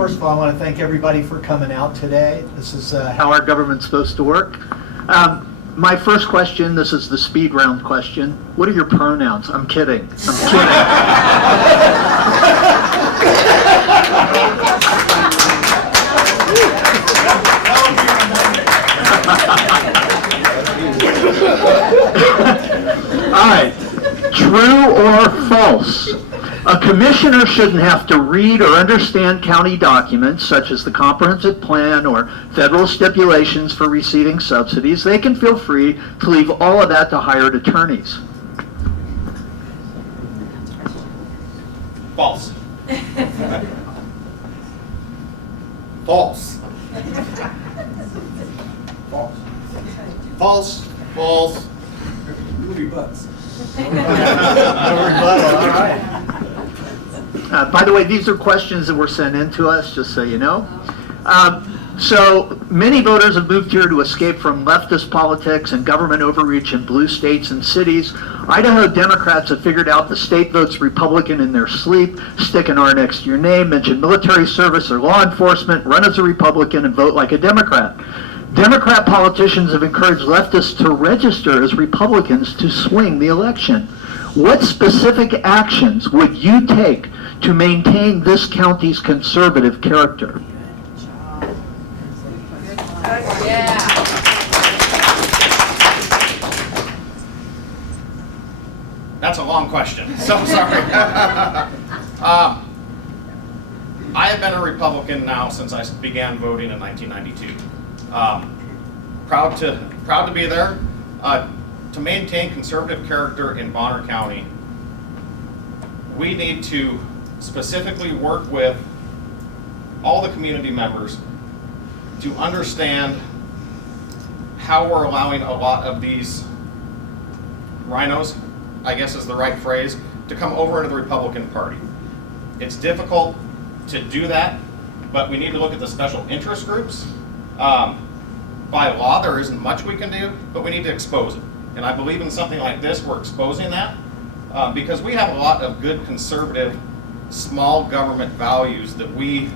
First of all, I want to thank everybody for coming out today. This is how our government's supposed to work. My first question, this is the speed round question. What are your pronouns? I'm kidding. I'm kidding. All right. True or false? A commissioner shouldn't have to read or understand county documents such as the comprehensive plan or federal stipulations for receiving subsidies. They can feel free to leave all of that to hired attorneys. False. False. False. False. False. Movie butts. No rebuttal, all right. By the way, these are questions that were sent in to us, just so you know. So many voters have moved here to escape from leftist politics and government overreach in blue states and cities. Idaho Democrats have figured out the state votes Republican in their sleep, stick an R next to your name, mention military service or law enforcement, run as a Republican, and vote like a Democrat. Democrat politicians have encouraged leftists to register as Republicans to swing the election. What specific actions would you take to maintain this county's conservative character? That's a long question. So sorry. I have been a Republican now since I began voting in 1992. Proud to be there. To maintain conservative character in Bonner County, we need to specifically work with all the community members to understand how we're allowing a lot of these rhinos, I guess is the right phrase, to come over into the Republican Party. It's difficult to do that, but we need to look at the special interest groups. By law, there isn't much we can do, but we need to expose it. And I believe in something like this, we're exposing that because we have a lot of good conservative small government values that we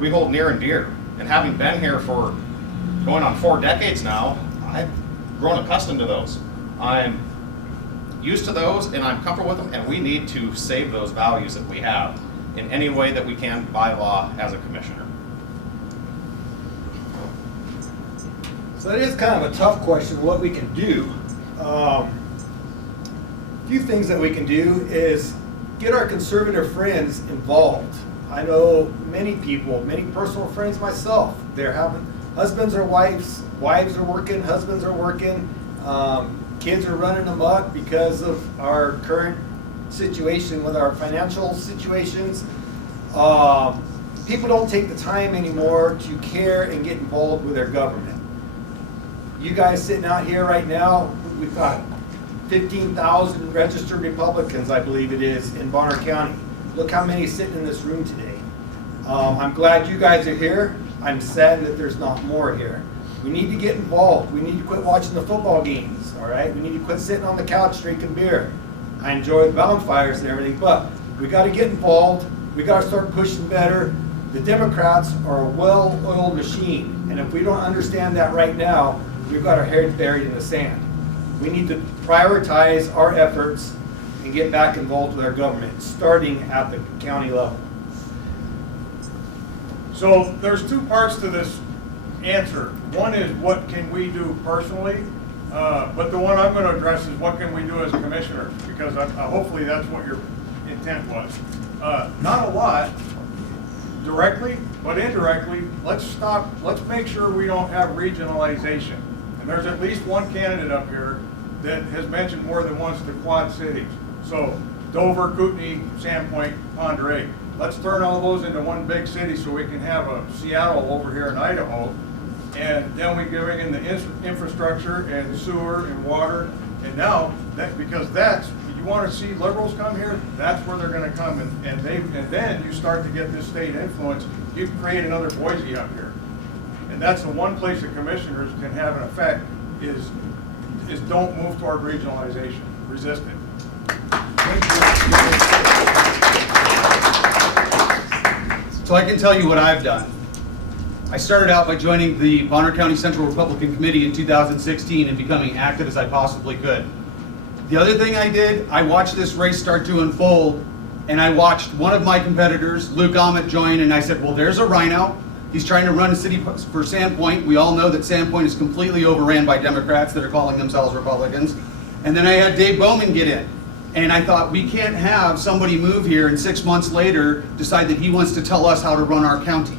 hold near and dear. And having been here for going on 4 decades now, I've grown accustomed to those. I'm used to those and I'm comfortable with them, and we need to save those values that we have in any way that we can by law as a commissioner. So it is kind of a tough question, what we can do. A few things that we can do is get our conservative friends involved. I know many people, many personal friends myself, they're having husbands or wives are working, husbands are working, kids are running amok because of our current situation with our financial situations. People don't take the time anymore to care and get involved with their government. You guys sitting out here right now, we've got 15,000 registered Republicans, I believe it is, in Bonner County. Look how many sitting in this room today. I'm glad you guys are here. I'm sad that there's not more here. We need to get involved. We need to quit watching the football games, all right? We need to quit sitting on the couch drinking beer. I enjoy the bonfires and everything, but we got to get involved. We got to start pushing better. The Democrats are a well-oiled machine, and if we don't understand that right now, we've got our heads buried in the sand. We need to prioritize our efforts and get back involved with our government, starting at the county level. So there's 2 parts to this answer. One is what can we do personally, but the one I'm going to address is what can we do as commissioners, because hopefully that's what your intent was. Not a lot directly, but indirectly, let's make sure we don't have regionalization. And there's at least one candidate up here that has mentioned more than once the Quad Cities. So Dover, Kootenai, Sandpoint, Pond Lake. Let's turn all those into one big city so we can have a Seattle over here in Idaho. And then we bring in the infrastructure and sewer and water. And now, because you want to see liberals come here, that's where they're going to come. And then you start to get this state influence. You create another Boise up here. And that's the one place that commissioners can have an effect is don't move toward regionalization. Resist it. So I can tell you what I've done. I started out by joining the Bonner County Central Republican Committee in 2016 and becoming active as I possibly could. The other thing I did, I watched this race start to unfold, and I watched one of my competitors, Luke Ahmet, join, and I said, well, there's a rhino. He's trying to run a city for Sandpoint. We all know that Sandpoint is completely overran by Democrats that are calling themselves Republicans. And then I had Dave Bowman get in. And I thought, we can't have somebody move here and 6 months later decide that he wants to tell us how to run our county.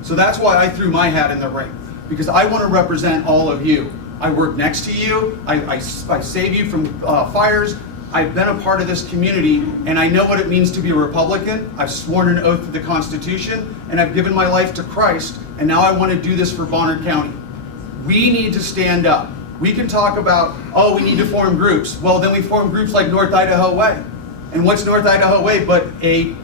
So that's why I threw my hat in the ring, because I want to represent all of you. I work next to you, I save you from fires. I've been a part of this community, and I know what it means to be a Republican. I've sworn an oath to the Constitution, and I've given my life to Christ, and now I want to do this for Bonner County. We need to stand up. We can talk about, oh, we need to form groups. Well, then we form groups like North Idaho Way. And what's North Idaho Way but a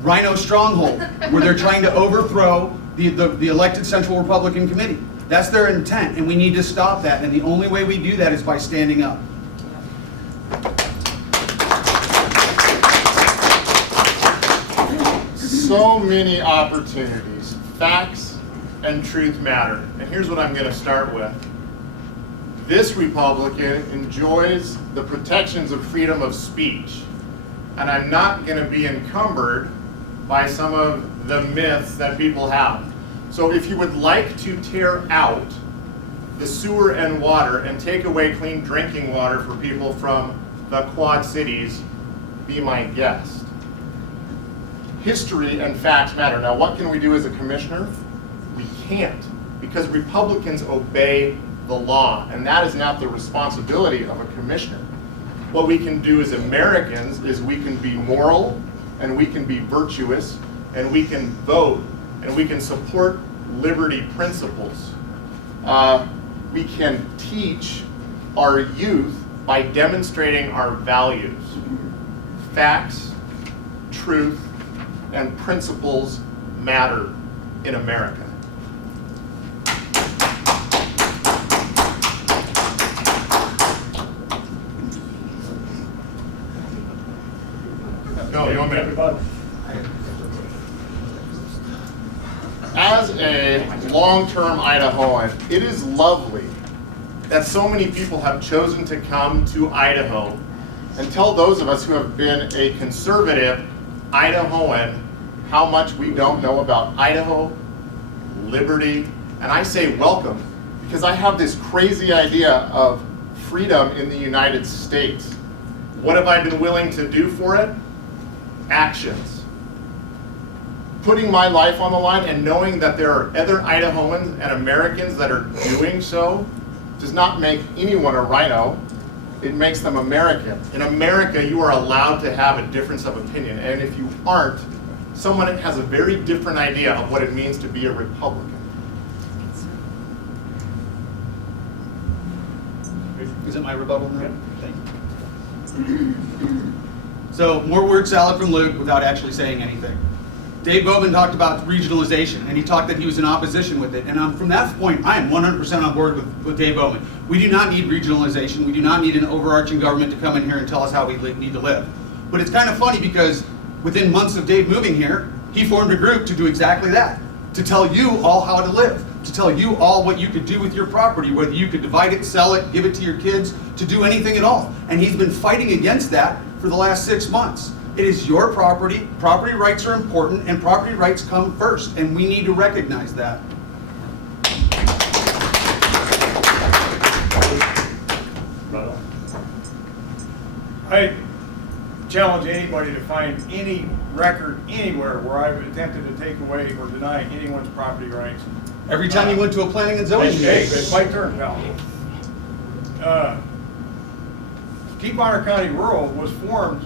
rhino stronghold where they're trying to overthrow the elected Central Republican Committee. That's their intent, and we need to stop that. And the only way we do that is by standing up. So many opportunities. Facts and truth matter. And here's what I'm going to start with. This Republican enjoys the protections of freedom of speech, and I'm not going to be encumbered by some of the myths that people have. So if you would like to tear out the sewer and water and take away clean drinking water for people from the Quad Cities, be my guest. History and facts matter. Now, what can we do as a commissioner? We can't, because Republicans obey the law, and that is not the responsibility of a commissioner. What we can do as Americans is we can be moral, and we can be virtuous, and we can vote, and we can support liberty principles. We can teach our youth by demonstrating our values. Facts, truth, and principles matter in America. No, you want me to? As a long-term Idahoan, it is lovely that so many people have chosen to come to Idaho and tell those of us who have been a conservative Idahoan how much we don't know about Idaho, liberty, and I say welcome, because I have this crazy idea of freedom in the United States. What have I been willing to do for it? Actions. Putting my life on the line and knowing that there are other Idahoans and Americans that are doing so does not make anyone a rhino. It makes them American. In America, you are allowed to have a difference of opinion, and if you aren't, someone has a very different idea of what it means to be a Republican. Is it my rebuttal now? Thank you. So, more word salad from Luke without actually saying anything. Dave Bowman talked about regionalization, and he talked that he was in opposition with it. And from that point, I am 100% on board with Dave Bowman. We do not need regionalization. We do not need an overarching government to come in here and tell us how we need to live. But it's kind of funny because within months of Dave moving here, he formed a group to do exactly that, to tell you all how to live, to tell you all what you could do with your property, whether you could divide it, sell it, give it to your kids, to do anything at all. And he's been fighting against that for the last 6 months. It is your property. Property rights are important, and property rights come first, and we need to recognize that. I challenge anybody to find any record anywhere where I've attempted to take away or deny anyone's property rights. Every time you went to a planning and zoning Hey, meeting. it's my turn, pal. Keep Bonner County Rural was formed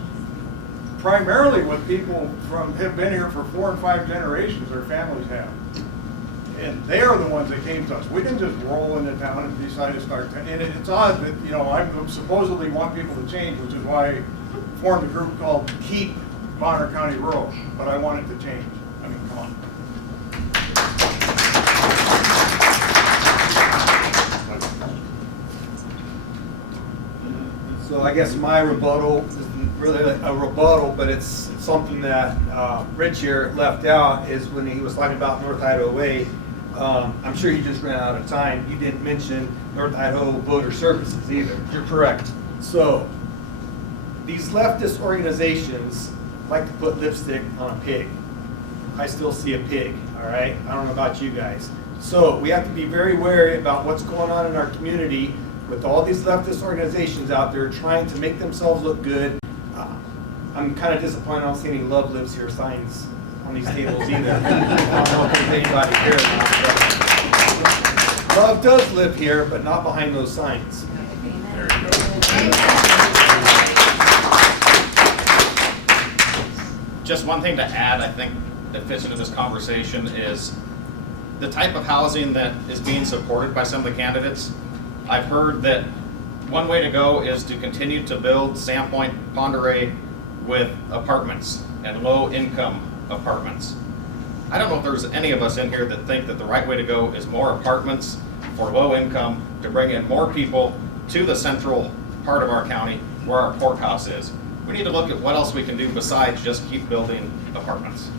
primarily with people have been here for 4 and 5 generations, their families have. And they are the ones that came to us. We didn't just roll into town and decide to start, and it's odd that, you know, I supposedly want people to change, which is why I formed a group called Keep Bonner County Rural, but I want it to change. I mean, come on. So I guess my rebuttal really a rebuttal, but it's something that Rich here left out, is when he was talking about North Idaho Way. I'm sure he just ran out of time. You didn't mention North Idaho Voter Services either. You're correct. So, these leftist organizations like to put lipstick on a pig. I still see a pig, all right? I don't know about you guys. So, we have to be very wary about what's going on in our community with all these leftist organizations out there trying to make themselves look good. I'm kind of disappointed I don't see any love lives here signs on these tables either. I don't know if there's anybody here or not, but love does live here, but not behind those signs. Just one thing to add, I think, that fits into this conversation is the type of housing that is being supported by some of the candidates. I've heard that one way to go is to continue to build Sandpoint, Ponderay with apartments and low-income apartments. I don't know if there's any of us in here that think that the right way to go is more apartments for low income to bring in more people to the central part of our county where our courthouse is. We need to look at what else we can do besides just keep building apartments.